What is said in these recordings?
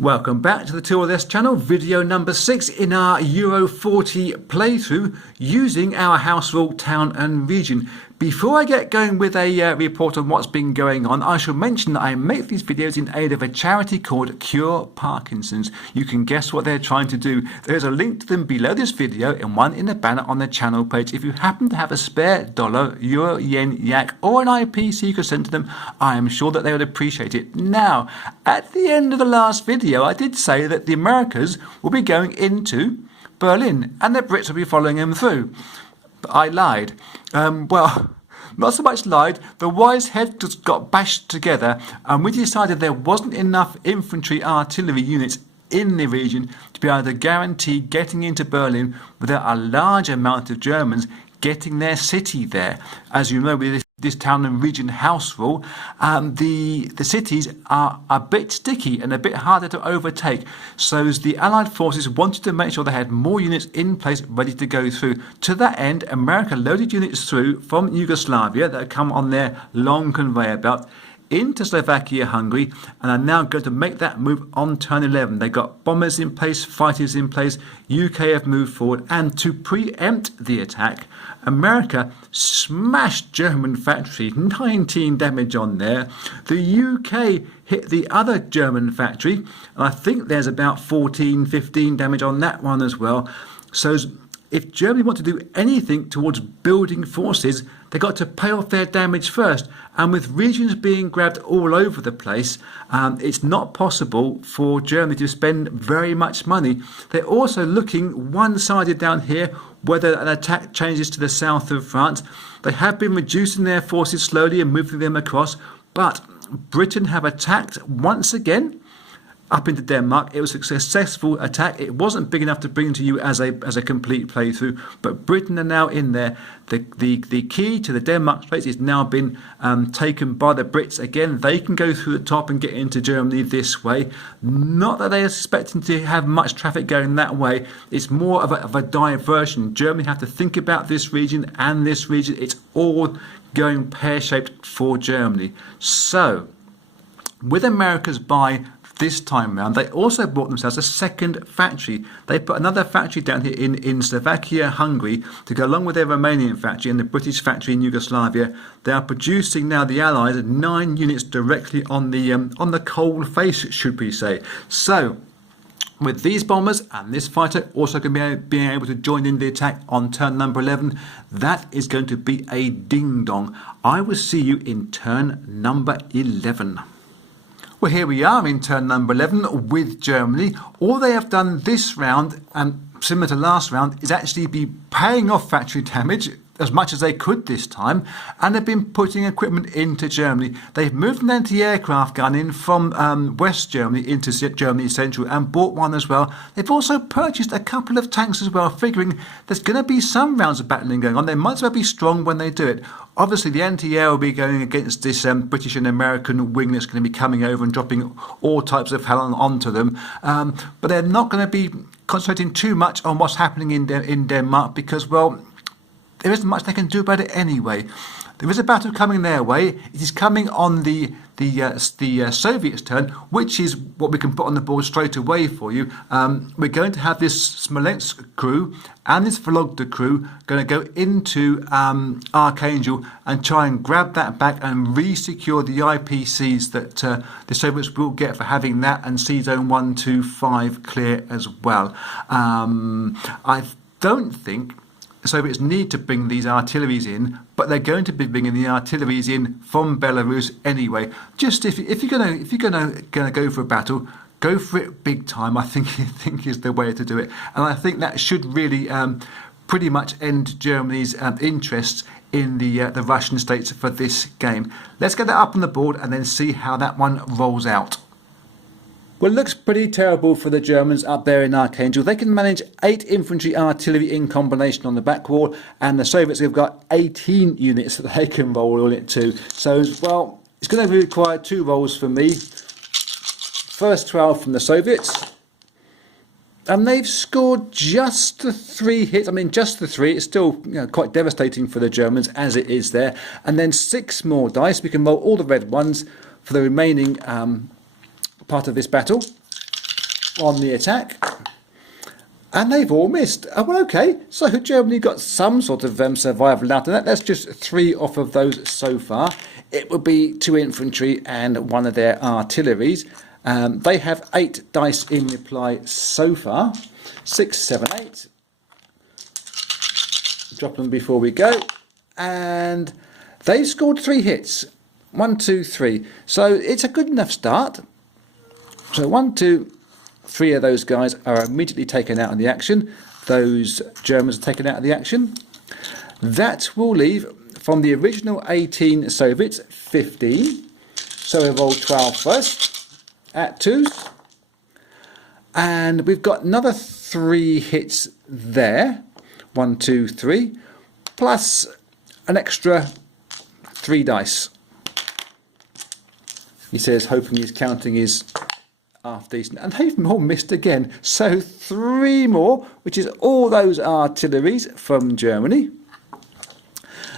Welcome back to the Tour This channel, video number 6 in our Euro 40 playthrough using our house rule, town and region. Before I get going with a report on what's been going on, I shall mention that I make these videos in aid of a charity called Cure Parkinson's. You can guess what they're trying to do. There's a link to them below this video and one in the banner on the channel page. If you happen to have a spare dollar, euro, yen, yak or an IPC you could send to them, I am sure that they would appreciate it. Now, at the end of the last video, I did say that the Americas will be going into Berlin and the Brits will be following them through. But I lied. Well, not so much lied. The wise head just got bashed together and we decided there wasn't enough infantry artillery units in the region to be able to guarantee getting into Berlin without a large amount of Germans getting their city there. As you know, with this town and region house rule, the cities are a bit sticky and a bit harder to overtake. So the Allied forces wanted to make sure they had more units in place ready to go through. To that end, America loaded units through from Yugoslavia that had come on their long conveyor belt into Slovakia, Hungary, and are now going to make that move on turn 11. They've got bombers in place, fighters in place, UK have moved forward, and to preempt the attack, America smashed German factory, 19 damage on there. The UK hit the other German factory, and I think there's about 14, 15 damage on that one as well. So if Germany want to do anything towards building forces, they got to pay off their damage first. And with regions being grabbed all over the place, it's not possible for Germany to spend very much money. They're also looking one-sided down here, whether an attack changes to the south of France. They have been reducing their forces slowly and moving them across, but Britain have attacked once again up into Denmark. It was a successful attack. It wasn't big enough to bring to you as a complete playthrough, but Britain are now in there. The key to the Denmark Straits has now been taken by the Brits again. They can go through the top and get into Germany this way. Not that they are expecting to have much traffic going that way. It's more of a diversion. Germany have to think about this region and this region. It's all going pear-shaped for Germany. So, with America's buy this time round, they also bought themselves a second factory. They put another factory down here in Slovakia, Hungary, to go along with their Romanian factory and the British factory in Yugoslavia. They are producing now, the Allies, 9 units directly on the cold face, should we say. So, with these bombers and this fighter also going to be being able to join in the attack on turn number 11, that is going to be a ding-dong. I will see you in turn number 11. Well, here we are in turn number 11 with Germany. All they have done this round, and similar to last round, is actually be paying off factory damage as much as they could this time, and they've been putting equipment into Germany. They've moved an anti-aircraft gun in from West Germany into Germany Central and bought one as well. They've also purchased a couple of tanks as well, figuring there's going to be some rounds of battling going on. They might as well be strong when they do it. Obviously, the anti-air will be going against this British and American wing that's going to be coming over and dropping all types of hell onto them. But they're not going to be concentrating too much on what's happening in Denmark because, well, there isn't much they can do about it anyway. There is a battle coming their way. It is coming on the Soviets' turn, which is what we can put on the board straight away for you. We're going to have this Smolensk crew and this Vologda crew going to go into Archangel and try and grab that back and re-secure the IPCs that the Soviets will get for having that and C Zone 1, 2, 5 clear as well. I don't think the Soviets need to bring these artilleries in, but they're going to be bringing the artilleries in from Belarus anyway. Just if you're gonna go for a battle, go for it big time. I think is the way to do it, and I think that should really pretty much end Germany's interests in the Russian states for this game. Let's get that up on the board and then see how that one rolls out. Well, it looks pretty terrible for the Germans up there in Archangel. They can manage 8 infantry artillery in combination on the back wall, and the Soviets have got 18 units that they can roll on it too. So, well, it's going to require 2 rolls from me. First 12 from the Soviets. And they've scored just the 3 hits. I mean, just the 3. It's still, you know, quite devastating for the Germans as it is there. And then 6 more dice. We can roll all the red ones for the remaining part of this battle. on the attack. And they've all missed. Oh, well, okay. So Germany got some sort of survival out of that. That's just 3 off of those so far. It would be 2 infantry and 1 of their artilleries. They have 8 dice in reply so far. 6, 7, 8. Drop them before we go. And they've scored 3 hits. 1, 2, 3. So it's a good enough start. So 1, 2, 3 of those guys are immediately taken out of the action. Those Germans are taken out of the action. That will leave, from the original 18 Soviets, 15. So we roll 12 first at 2s. And we've got another 3 hits there. 1, 2, 3. Plus an extra 3 dice. He says, hoping he's counting his half decent, and they've all missed again. So 3 more, which is all those artilleries from Germany.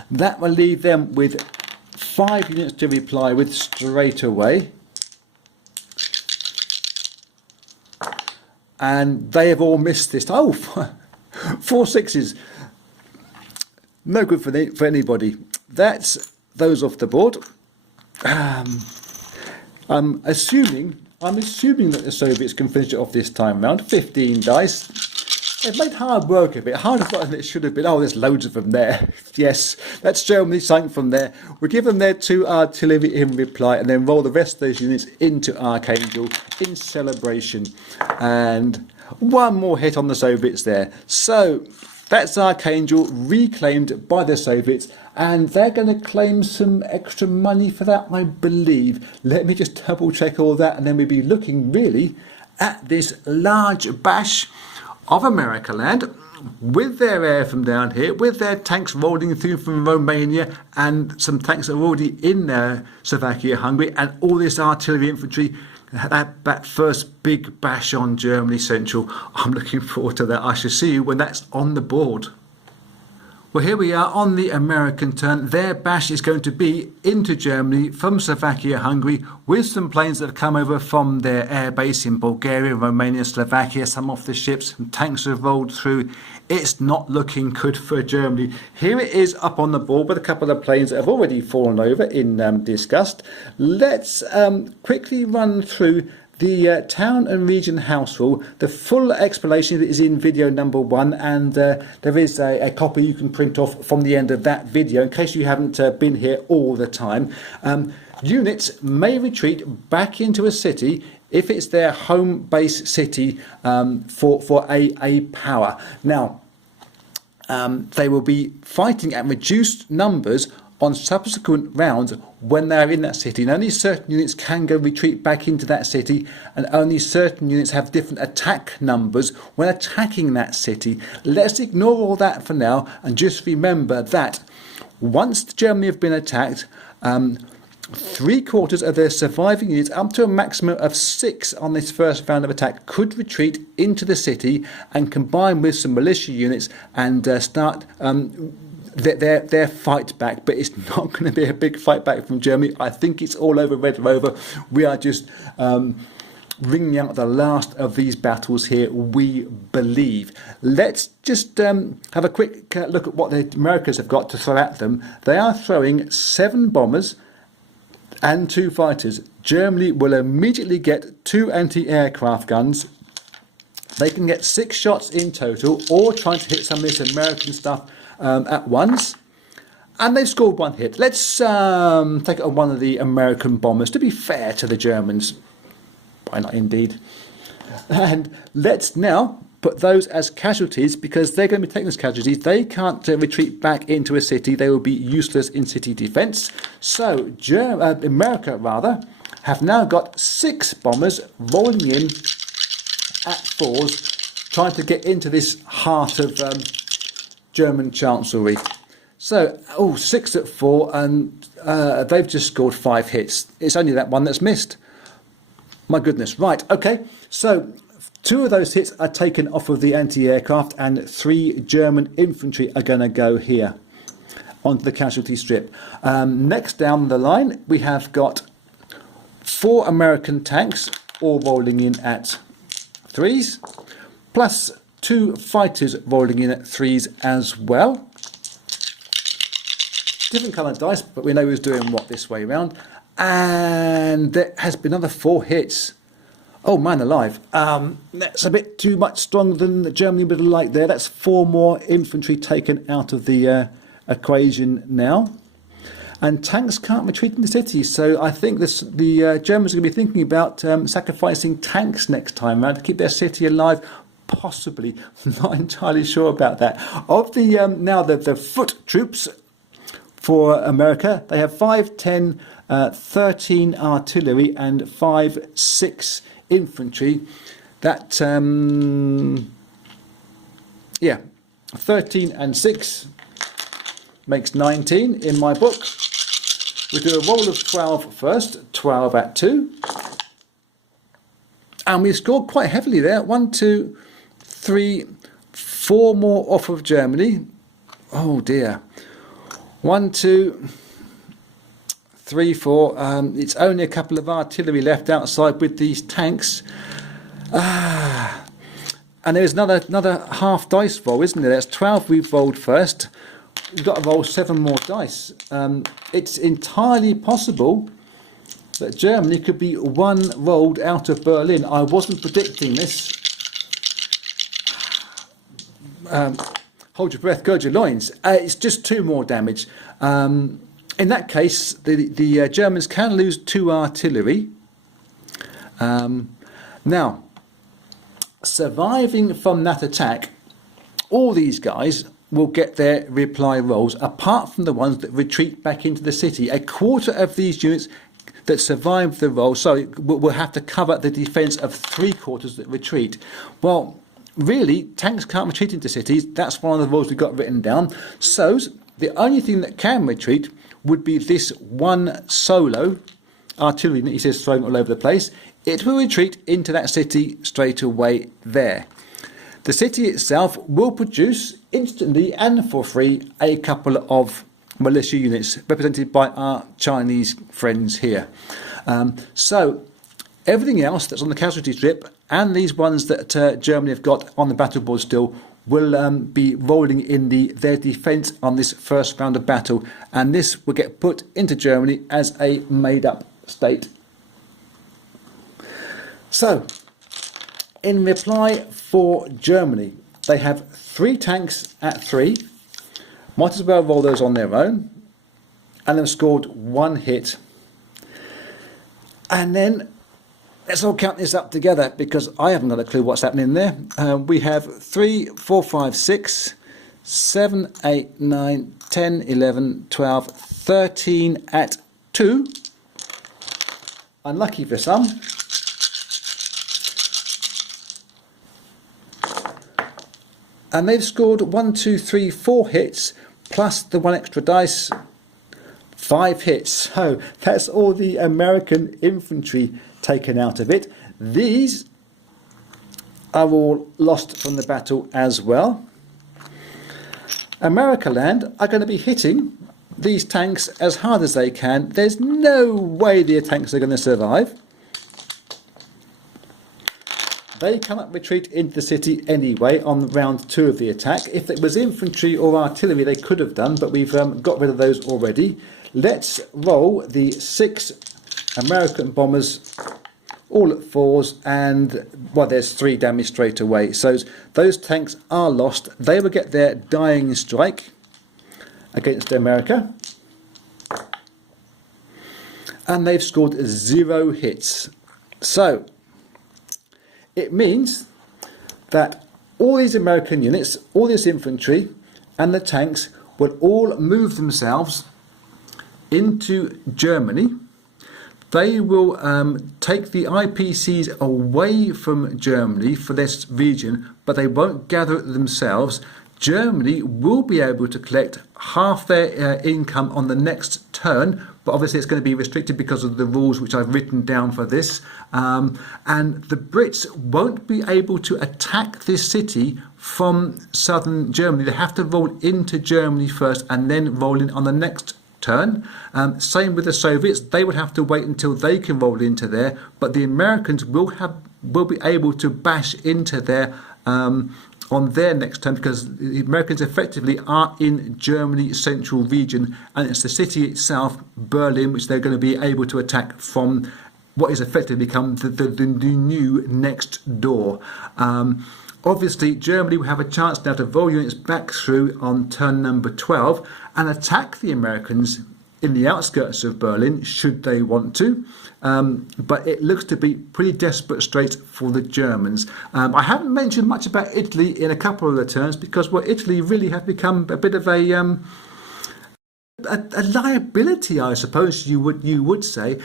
That will leave them with 5 units to reply with straight away. And they have all missed this. Oh, 4 6s. No good for anybody. That's those off the board. I'm assuming that the Soviets can finish it off this time round. 15 dice. They've made hard work of it. Harder than it should have been. Oh, there's loads of them there. Yes, that's Germany sunk from there. We give them their 2 artillery in reply and then roll the rest of those units into Archangel in celebration. And 1 more hit on the Soviets there. So that's Archangel reclaimed by the Soviets. And they're going to claim some extra money for that, I believe. Let me just double check all that, and then we'll be looking really at this large bash of America land with their air from down here, with their tanks rolling through from Romania, and some tanks that are already in Slovakia, Hungary, and all this artillery infantry. That first big bash on Germany Central. I'm looking forward to that. I shall see you when that's on the board. Well, here we are on the American turn. Their bash is going to be into Germany from Slovakia, Hungary, with some planes that have come over from their air base in Bulgaria, Romania, Slovakia, some off the ships, and tanks have rolled through. It's not looking good for Germany. Here it is up on the board with a couple of planes that have already fallen over in disgust. Let's quickly run through the town and region house rule. The full explanation is in video number 1, and there is a copy you can print off from the end of that video in case you haven't been here all the time. Units may retreat back into a city if it's their home base city for a power. Now, they will be fighting at reduced numbers on subsequent rounds when they're in that city, and only certain units can go retreat back into that city, and only certain units have different attack numbers when attacking that city. Let's ignore all that for now and just remember that once Germany have been attacked, 3/4 of their surviving units, up to a maximum of 6 on this first round of attack, could retreat into the city and combine with some militia units and start their fight back. But it's not going to be a big fight back from Germany. I think it's all over, Red Rover. We are just wringing out the last of these battles here, we believe. Let's just have a quick look at what the Americans have got to throw at them. They are throwing 7 bombers and 2 fighters. Germany will immediately get 2 anti-aircraft guns. They can get 6 shots in total, or trying to hit some of this American stuff at once. And they've scored 1 hit. Let's take it on one of the American bombers, to be fair to the Germans. Why not, indeed? And let's now put those as casualties, because they're going to be taken as casualties. They can't retreat back into a city. They will be useless in city defence. So America, have now got 6 bombers rolling in at 4s, trying to get into this heart of German chancellery. So, 6 at 4, and they've just scored 5 hits. It's only that one that's missed. My goodness. Right, okay. So 2 of those hits are taken off of the anti-aircraft, and 3 German infantry are going to go here onto the casualty strip. Next down the line, we have got 4 American tanks, all rolling in at 3s, plus 2 fighters rolling in at 3s as well. Different coloured dice, but we know who's doing what this way around. And there has been another 4 hits. Oh man alive, that's a bit too much stronger than Germany would have liked there. That's 4 more infantry taken out of the equation now. And tanks can't retreat in the city, so I think the Germans are going to be thinking about sacrificing tanks next time around to keep their city alive. Possibly, not entirely sure about that. Of the now the foot troops for America, they have 5, 10, 13 artillery and 5, 6 infantry. That 13 and 6 makes 19 in my book. We do a roll of 12 first, 12 at 2. And we scored quite heavily there. 1, 2, 3, 4 more off of Germany. Oh dear. 1, 2, 3, 4. It's only a couple of artillery left outside with these tanks. And there's another half dice roll, isn't there? That's 12 we've rolled first. We've got to roll 7 more dice. It's entirely possible that Germany could be 1 rolled out of Berlin. I wasn't predicting this. Hold your breath, gird your loins. It's just 2 more damage. In that case, the Germans can lose 2 artillery. Now, surviving from that attack, all these guys will get their reply rolls, apart from the ones that retreat back into the city. A quarter of these units that survive the roll, will have to cover the defence of 3/4 that retreat. Well, really, tanks can't retreat into cities. That's one of the rules we've got written down. So the only thing that can retreat would be this 1 solo artillery that he says throwing all over the place. It will retreat into that city straight away there. The city itself will produce instantly and for free a couple of militia units represented by our Chinese friends here. So everything else that's on the casualty strip and these ones that Germany have got on the battle board still will be rolling in their defence on this first round of battle, and this will get put into Germany as a made-up state. So, in reply for Germany, they have 3 tanks at 3. Might as well roll those on their own, and they've scored 1 hit. And then let's all count this up together, because I haven't got a clue what's happening there. We have 3, 4, 5, 6, 7, 8, 9, 10, 11, 12, 13 at 2. Unlucky for some. And they've scored 1, 2, 3, 4 hits, plus the 1 extra dice, 5 hits. So that's all the American infantry taken out of it. These are all lost from the battle as well. America land are going to be hitting these tanks as hard as they can. There's no way the tanks are going to survive. They cannot retreat into the city anyway on round 2 of the attack. If it was infantry or artillery, they could have done, but we've got rid of those already. Let's roll the 6 American bombers, all at 4s, and, well, there's 3 damage straight away. So those tanks are lost. They will get their dying strike against America. And they've scored 0 hits. So it means that all these American units, all this infantry and the tanks will all move themselves into Germany. They will take the IPCs away from Germany for this region, but they won't gather it themselves. Germany will be able to collect half their income on the next turn, but obviously it's going to be restricted because of the rules which I've written down for this. And the Brits won't be able to attack this city from southern Germany. They have to roll into Germany first and then roll in on the next turn. Same with the Soviets. They would have to wait until they can roll into there, but the Americans will have will be able to bash into there on their next turn, because the Americans effectively are in Germany's central region, and it's the city itself, Berlin, which they're going to be able to attack from what is effectively become the new next door. Obviously, Germany will have a chance now to roll units back through on turn number 12 and attack the Americans in the outskirts of Berlin, should they want to. But it looks to be pretty desperate straits for the Germans. I haven't mentioned much about Italy in a couple of the turns, because Italy really have become a bit of a liability, I suppose you would say.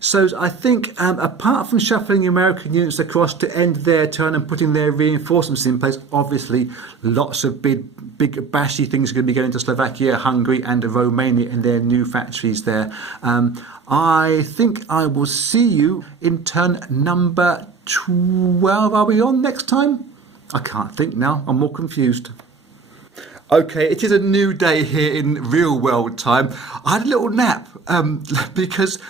So I think apart from shuffling American units across to end their turn and putting their reinforcements in place, obviously lots of big bashy things are going to be going to Slovakia, Hungary and Romania in their new factories there. I think I will see you in turn number 12. Are we on next time? I can't think now. I'm more confused. Okay, it is a new day here in real world time. I had a little nap because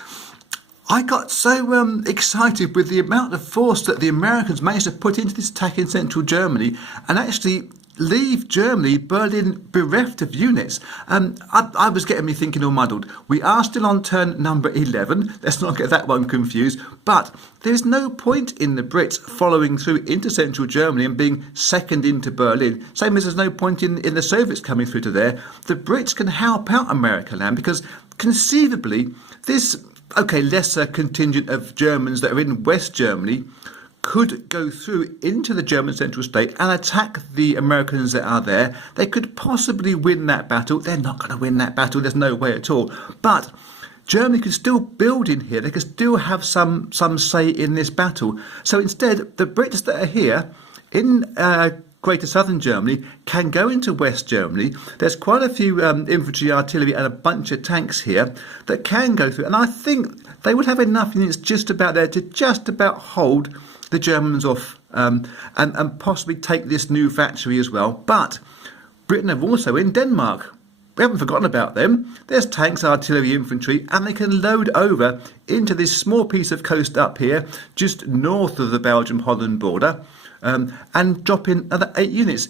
I got so excited with the amount of force that the Americans managed to put into this attack in central Germany and actually leave Germany, Berlin, bereft of units. I was getting me thinking all muddled. We are still on turn number 11. Let's not get that one confused. But there's no point in the Brits following through into central Germany and being second into Berlin. Same as there's no point in the Soviets coming through to there. The Brits can help out America land, because conceivably this, lesser contingent of Germans that are in West Germany could go through into the German central state and attack the Americans that are there. They could possibly win that battle. They're not going to win that battle. There's no way at all. But Germany could still build in here. They could still have some say in this battle. So instead, the Brits that are here in Greater Southern Germany can go into West Germany. There's quite a few infantry, artillery and a bunch of tanks here that can go through. And I think they would have enough units just about there to just about hold the Germans off and possibly take this new factory as well. But Britain are also in Denmark. We haven't forgotten about them. There's tanks, artillery, infantry, and they can load over into this small piece of coast up here, just north of the Belgium-Holland border, and drop in another 8 units.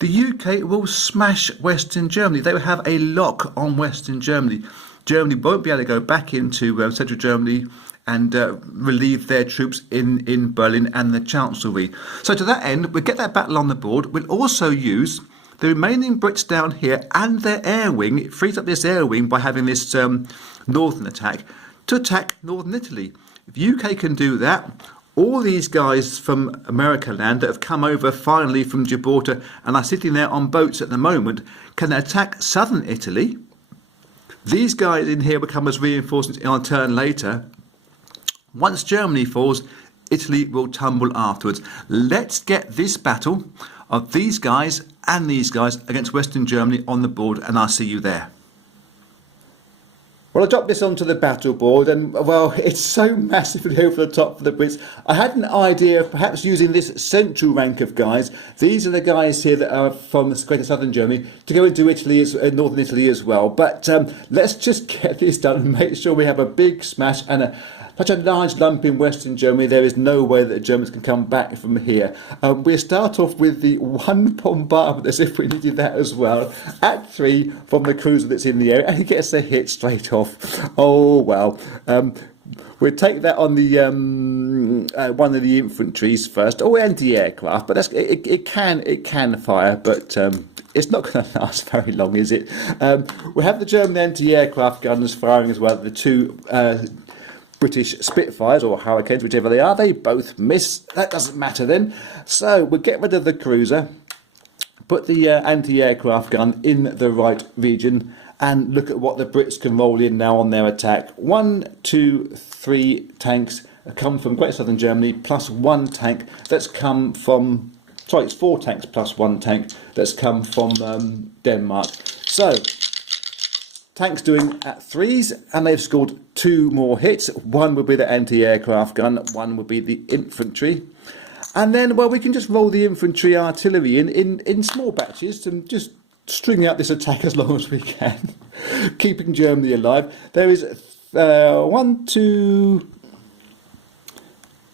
The UK will smash Western Germany. They will have a lock on Western Germany. Germany won't be able to go back into central Germany and relieve their troops in Berlin and the Chancellery. So to that end, we'll get that battle on the board. We'll also use the remaining Brits down here and their air wing. It frees up this air wing by having this northern attack to attack northern Italy. If UK can do that, all these guys from America land that have come over finally from Gibraltar and are sitting there on boats at the moment can attack southern Italy. These guys in here will come as reinforcements on a turn later. Once Germany falls, Italy will tumble afterwards. Let's get this battle of these guys and these guys against Western Germany on the board, and I'll see you there. Well, I dropped this onto the battle board, and well, it's so massively over the top for the Brits. I had an idea of perhaps using this central rank of guys. These are the guys here that are from Greater Southern Germany to go into Italy, northern Italy as well. But let's just get this done and make sure we have a big smash and such a large lump in Western Germany. There is no way that the Germans can come back from here. We'll start off with the one bombardment, as if we needed that as well. Act 3 from the cruiser that's in the area, and he gets a hit straight off. Oh well. We'll take that on the one of the infantries first, or anti-aircraft. But it can fire, but it's not going to last very long, is it? We have the German anti-aircraft gunners firing as well. The two British Spitfires or Hurricanes, whichever they are, they both miss. That doesn't matter then. So we'll get rid of the cruiser, put the anti-aircraft gun in the right region, and look at what the Brits can roll in now on their attack. 1, 2, 3 tanks come from Great Southern Germany, plus 1 tank that's come from... Sorry, it's 4 tanks plus 1 tank that's come from Denmark. So tanks doing at 3s, and they've scored 2 more hits. 1 would be the anti-aircraft gun, 1 would be the infantry. And then, well, we can just roll the infantry artillery in small batches to just string out this attack as long as we can, keeping Germany alive. There is 1, 2,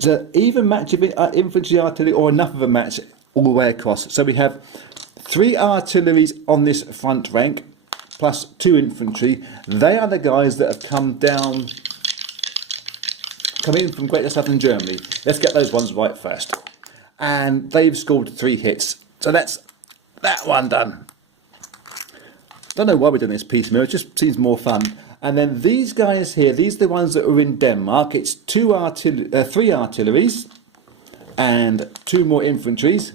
It's an even match of infantry artillery, or enough of a match all the way across. So we have 3 artilleries on this front rank, plus 2 infantry. They are the guys that have come in from Greater Southern Germany. Let's get those ones right first. And they've scored 3 hits. So that's that one done. Don't know why we're doing this piecemeal, it just seems more fun. And then these guys here, these are the ones that are in Denmark. It's 3 artilleries and 2 more infantries.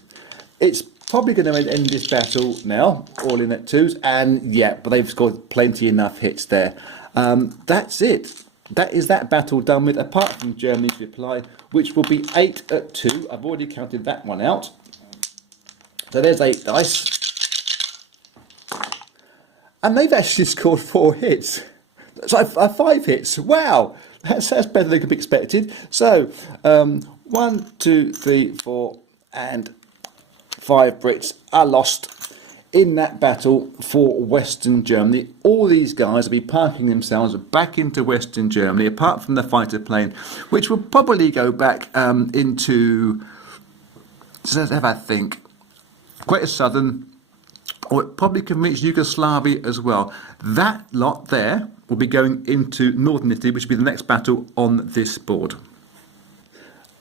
It's probably going to end this battle now, all in at 2s. And yeah, but they've scored plenty enough hits there. That's it. That is that battle done with, apart from Germany's reply, which will be 8 at 2. I've already counted that one out. So there's 8 dice. And they've actually scored 4 hits. So 5 hits. Wow, that's better than could be expected. So 1, 2, 3, 4, and 5 Brits are lost in that battle for Western Germany. All these guys will be parking themselves back into Western Germany, apart from the fighter plane, which will probably go back into, let's have a think, Greater Southern, or it probably can reach Yugoslavia as well. That lot there will be going into Northern Italy, which will be the next battle on this board.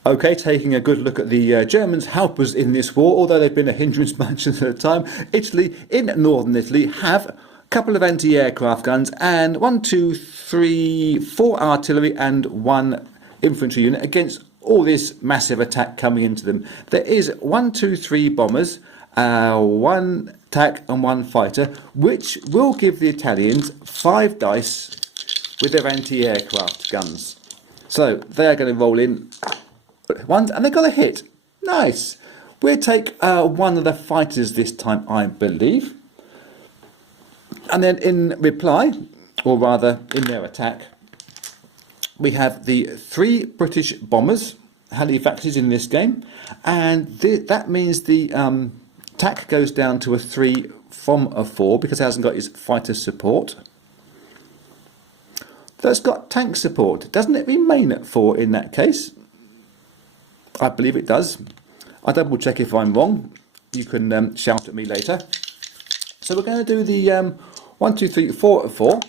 Okay, taking a good look at the Germans' helpers in this war, although they've been a hindrance much of the time. Italy, in Northern Italy, have a couple of anti-aircraft guns and 1, 2, 3, 4 artillery and 1 infantry unit against all this massive attack coming into them. There is 1, 2, 3 bombers, 1 attack and 1 fighter, which will give the Italians 5 dice with their anti-aircraft guns. So they're going to roll in ones, and they got a hit. Nice. We'll take 1 of the fighters this time, I believe. And then in reply, or rather in their attack, we have the 3 British bombers, Halifaxes in this game, and that means the attack goes down to a 3 from a 4 because it hasn't got its fighter support. That's got tank support. Doesn't it remain at 4 in that case? I believe it does. I'll double check if I'm wrong. You can shout at me later. So we're going to do the 1, 2, 3, 4 at 4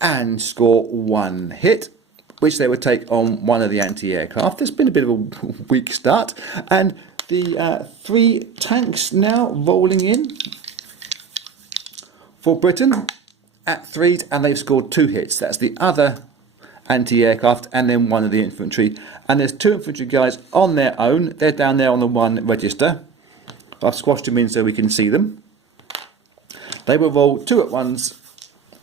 and score 1 hit, which they would take on 1 of the anti-aircraft. There's been a bit of a weak start, and the 3 tanks now rolling in for Britain at 3, and they've scored 2 hits. That's the other anti-aircraft and then 1 of the infantry, and there's 2 infantry guys on their own. They're down there on the 1 register. I've squashed them in so we can see them. They will roll 2 at once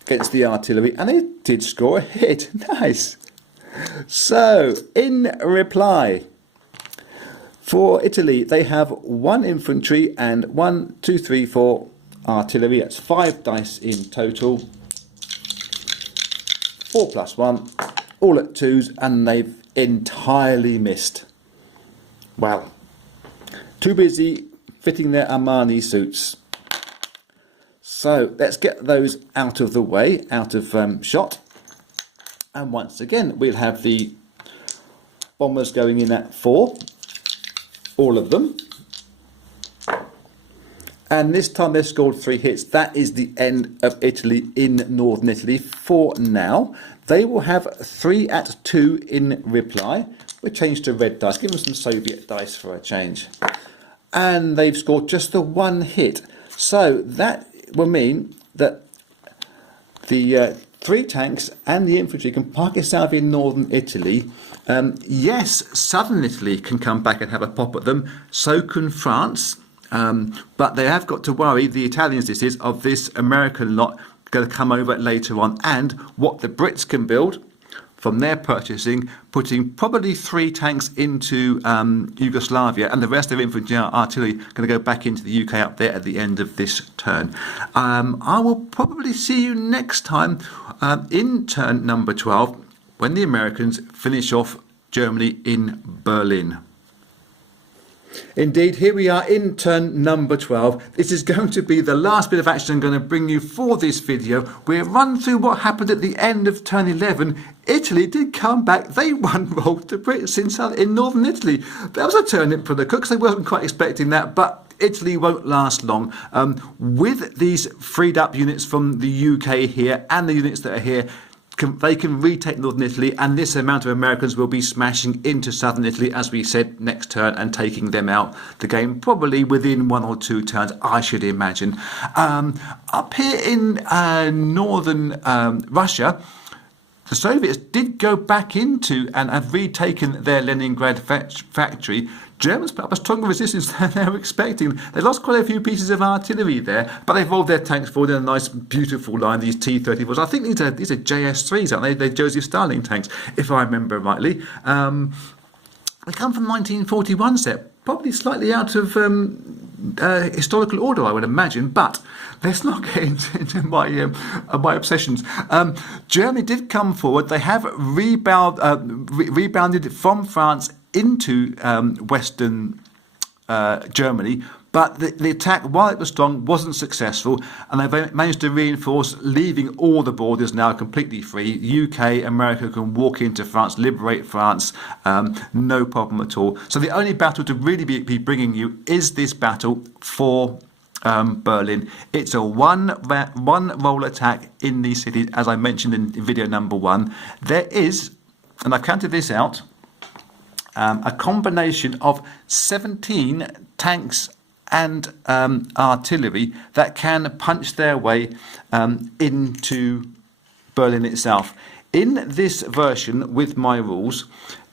against the artillery, and they did score a hit. Nice. So in reply for Italy, they have 1 infantry and 1, 2, 3, 4 artillery. That's 5 dice in total. 4 plus 1, all at 2s, and they've entirely missed. Wow. Too busy fitting their Armani suits. So let's get those out of the way, out of shot. And once again, we'll have the bombers going in at 4, all of them. And this time they've scored 3 hits. That is the end of Italy in Northern Italy for now. They will have 3 at 2 in reply. We'll change to red dice. Give them some Soviet dice for a change. And they've scored just the 1 hit. So that will mean that the 3 tanks and the infantry can park itself in Northern Italy. Yes, Southern Italy can come back and have a pop at them. So can France. But they have got to worry, the Italians this is, of this American lot going to come over later on, and what the Brits can build from their purchasing, putting probably 3 tanks into Yugoslavia, and the rest of infantry and artillery going to go back into the UK up there at the end of this turn. I will probably see you next time in turn number 12 when the Americans finish off Germany in Berlin. Indeed, here we are in turn number 12. This is going to be the last bit of action I'm going to bring you for this video. We'll run through what happened at the end of turn 11. Italy did come back. They won roll to Brits in northern Italy. That was a turn for the cooks. They weren't quite expecting that, but Italy won't last long. With these freed up units from the UK here and the units that are here, they can retake northern Italy, and this amount of Americans will be smashing into southern Italy, as we said, next turn, and taking them out the game, probably within 1 or 2 turns, I should imagine. Up here in northern Russia, the Soviets did go back into and have retaken their Leningrad factory. Germans put up a stronger resistance than they were expecting. They lost quite a few pieces of artillery there, but they've rolled their tanks forward in a nice, beautiful line, these T-34s. I think these are JS3s, aren't they? They're Joseph Stalin tanks, if I remember rightly. They come from 1941 set, probably slightly out of historical order, I would imagine, but let's not get into my obsessions. Germany did come forward. They have rebounded from France into Western Germany, but the attack, while it was strong, wasn't successful, and they've managed to reinforce, leaving all the borders now completely free. UK, America can walk into France, liberate France, no problem at all. So the only battle to really be bringing you is this battle for Berlin. It's a one roll attack in these cities, as I mentioned in video number 1. There is, and I've counted this out, a combination of 17 tanks and artillery that can punch their way into Berlin itself. In this version, with my rules,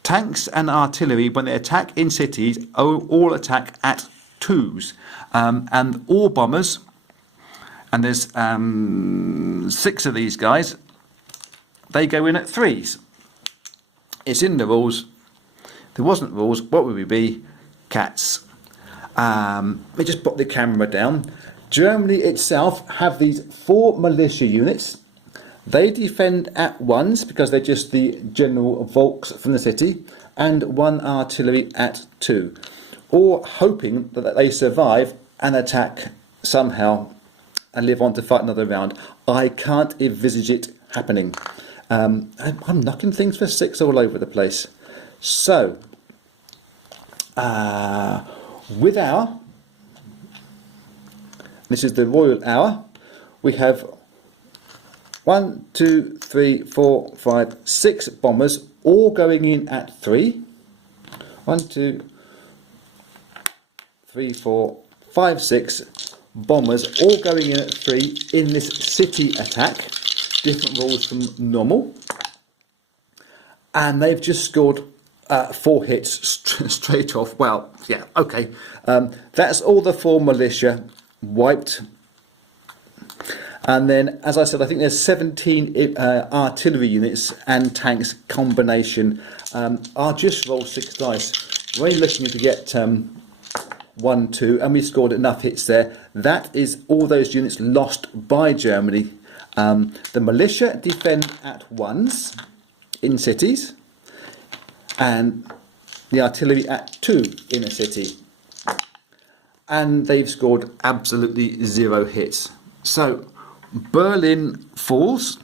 tanks and artillery, when they attack in cities, all attack at 2s. And all bombers, and there's 6 of these guys, they go in at 3s. It's in the rules. If there wasn't rules, what would we be? Cats. Let me just put the camera down. Germany itself have these 4 militia units. They defend at 1s because they're just the general Volks from the city, and 1 artillery at 2, or hoping that they survive and attack somehow and live on to fight another round. I can't envisage it happening. I'm knocking things for 6 all over the place. So, with our, this is the royal hour, we have 1, 2, 3, 4, 5, 6 bombers, all going in at 3. 1, 2, 3, 4, 5, 6 bombers, all going in at 3 in this city attack. Different rules from normal. And they've just scored 4 hits straight off. Well, yeah, okay. That's all the 4 militia wiped. And then, as I said, I think there's 17 artillery units and tanks combination. I'll just roll 6 dice. We're only looking to get 1, 2, and we scored enough hits there. That is all those units lost by Germany. The militia defend at 1s in cities, and the artillery at 2 in a city. And they've scored absolutely 0 hits. So Berlin falls,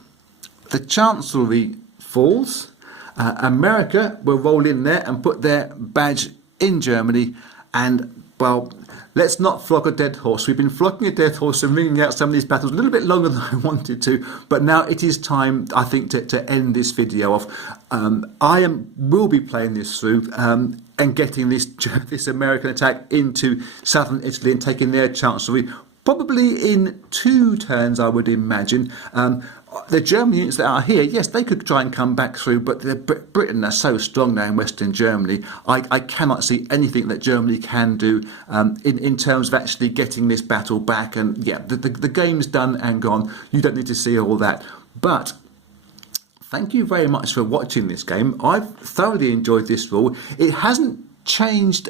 the Chancellery falls, America will roll in there and put their badge in Germany, and, well, let's not flog a dead horse. We've been flogging a dead horse and ringing out some of these battles a little bit longer than I wanted to, but now it is time, I think, to end this video off. Will be playing this through and getting this American attack into southern Italy and taking their chancellery, probably in 2 turns, I would imagine. The German units that are here, yes, they could try and come back through, but Britain are so strong now in Western Germany. I cannot see anything that Germany can do in terms of actually getting this battle back. And yeah, the game's done and gone. You don't need to see all that. But thank you very much for watching this game. I've thoroughly enjoyed this rule. It hasn't changed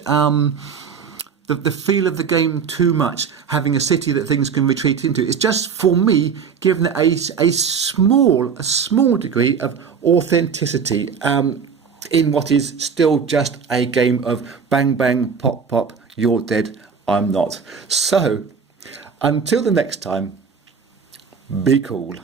the feel of the game too much, having a city that things can retreat into. It's just, for me, given it a small degree of authenticity. in what is still just a game of bang bang pop pop, you're dead, I'm not. So until the next time, be cool.